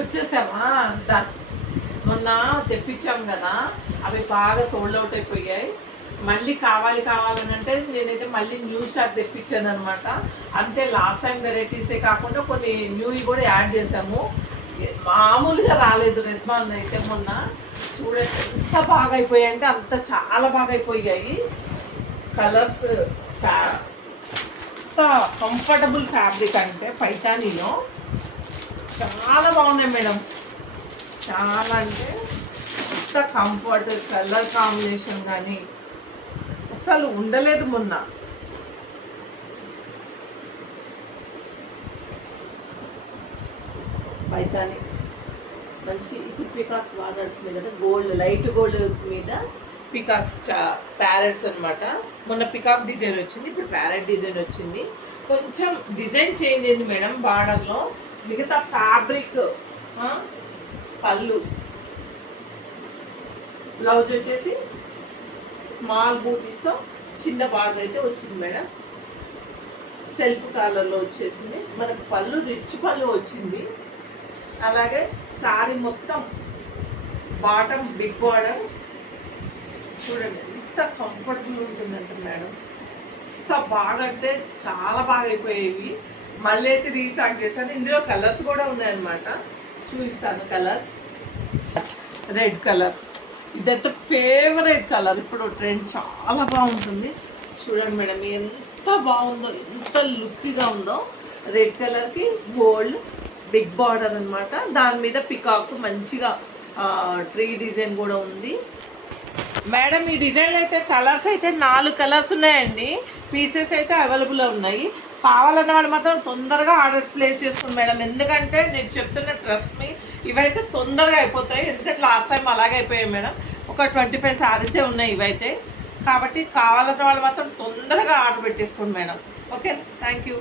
వచ్చేసామా? మొన్న తెప్పించాం కదా, అవి బాగా సోల్డ్ అవుట్ అయిపోయాయి. మళ్ళీ కావాలని అంటే నేనైతే మళ్ళీ న్యూ స్టాక్ తెప్పించాను అనమాట. అంతే, లాస్ట్ టైం వెరైటీసే కాకుండా కొన్ని న్యూవి కూడా యాడ్ చేసాము. మామూలుగా రాలేదు రెస్పాన్స్ అయితే. మొన్న చూడండి ఎంత బాగా అయిపోయాయి అంటే అంత చాలా బాగా అయిపోయాయి. కలర్స్ ఎంత కంఫర్టబుల్ ఫ్యాబ్రిక్ అంటే పైతానీలో చాలా బాగున్నాయి మేడం. చాలా అంటే ఎంత కంఫర్ట్, కలర్ కాంబినేషన్ కానీ అసలు ఉండలేదు. మొన్న పైతాని మంచి ఇప్పుడు పికాక్స్ బాగా నడుస్తుంది కదా, గోల్డ్ లైట్ గోల్డ్ మీద పికాక్స్ ప్యారెట్స్ అనమాట. మొన్న పికాక్ డిజైన్ వచ్చింది, ఇప్పుడు ప్యారెట్ డిజైన్ వచ్చింది. కొంచెం డిజైన్ చేంజ్ అయింది మేడం బార్డర్లో. మిగతా ఫ్యాబ్రిక్, పళ్ళు, బ్లౌజ్ వచ్చేసి స్మాల్ బూటీస్తో చిన్న బార్డర్ అయితే వచ్చింది మేడం. సెల్ఫ్ కలర్లో వచ్చేసింది. మనకు పళ్ళు రిచ్ పళ్ళు వచ్చింది. అలాగే సారీ మొత్తం బాటమ్ బిగ్ బార్డర్. చూడండి ఎంత కంఫర్టబుల్ ఉంటుందంటే మేడం, ఎంత బాగా అంటే చాలా బాగా అయిపోయేవి. మళ్ళీ అయితే రీస్టాక్ చేశాను. ఇందులో కలర్స్ కూడా ఉన్నాయన్నమాట, చూపిస్తాను కలర్స్. రెడ్ కలర్ ఇదైతే ఫేవరెట్ కలర్, ఇప్పుడు ట్రెండ్ చాలా బాగుంటుంది. చూడండి మేడం ఎంత బాగుందో, ఎంత లుక్గా ఉందో. రెడ్ కలర్కి గోల్డ్ బిగ్ బార్డర్ అనమాట. దాని మీద పికాక్ మంచిగా ట్రీ డిజైన్ కూడా ఉంది మేడం. ఈ డిజైన్లో అయితే కలర్స్ అయితే 4 కలర్స్ ఉన్నాయండి. పీసెస్ అయితే అవైలబుల్లో ఉన్నాయి. కావాలన్న వాళ్ళు మాత్రం తొందరగా ఆర్డర్ ప్లేస్ చేసుకోండి మేడం. ఎందుకంటే నేను చెప్తున్న ట్రస్ట్ మీ, ఇవైతే తొందరగా అయిపోతాయి. ఎందుకంటే లాస్ట్ టైం అలాగే అయిపోయాయి మేడం. ఒక 25 శారీసే ఉన్నాయి ఇవైతే. కాబట్టి కావాలన్న వాళ్ళు మాత్రం తొందరగా ఆర్డర్ పెట్టేసుకోండి మేడం. Okay, thank you.